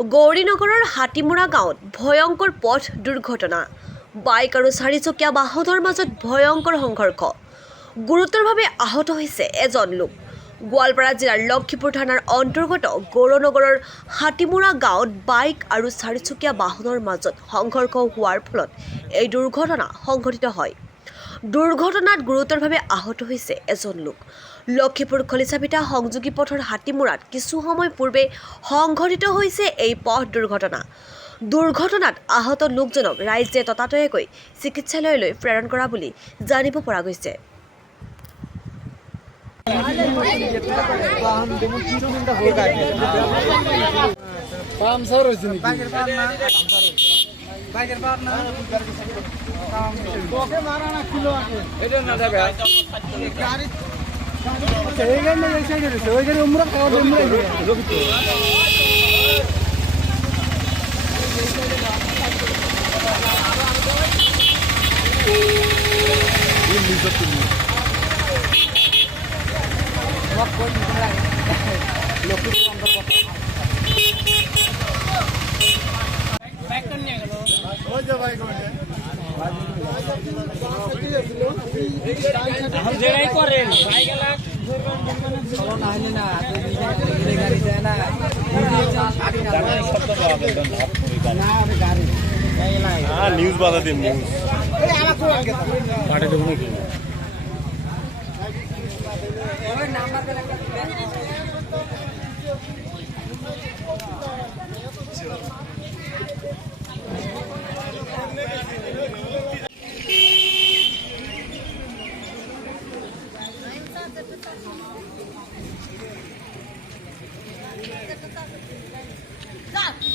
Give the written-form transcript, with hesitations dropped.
গৌৰীনগৰৰ হাতীমৰা গাঁৱত ভয়ংকৰ পথ দুৰ্ঘটনা। বাইক আৰু চাৰিচকীয়া বাহনৰ মাজত ভয়ংকৰ সংঘৰ্ষ। গুৰুতৰভাৱে আহত হৈছে এজন লোক। গোৱালপাৰা জিলাৰ লক্ষীপুৰ থানাৰ অন্তৰ্গত গৌৰনগৰৰ হাতীমৰা গাঁৱত বাইক আৰু চাৰিচকীয়া বাহনৰ মাজত সংঘৰ্ষ হোৱাৰ ফলত এই দুৰ্ঘটনা সংঘটিত হয়। দুৰ্ঘটনাত গুৰুতৰভাৱে আহত হৈছে এজন লোক। লক্ষীপুৰ খলিচাবিটা সংযোগী পথৰ হাতীমূৰাত কিছু সময় পূৰ্বে সংঘটিত হৈছে এই পথ দুৰ্ঘটনা। দুৰ্ঘটনাত আহত লোকজনক ৰাইজে ততাতৈয়াকৈ চিকিৎসালয়লৈ প্ৰেৰণ কৰা বুলি জানিব পৰা গৈছে। নিউজ বাধা দিন নিউজ পাঠিয়ে দেবো নাকি? Stop!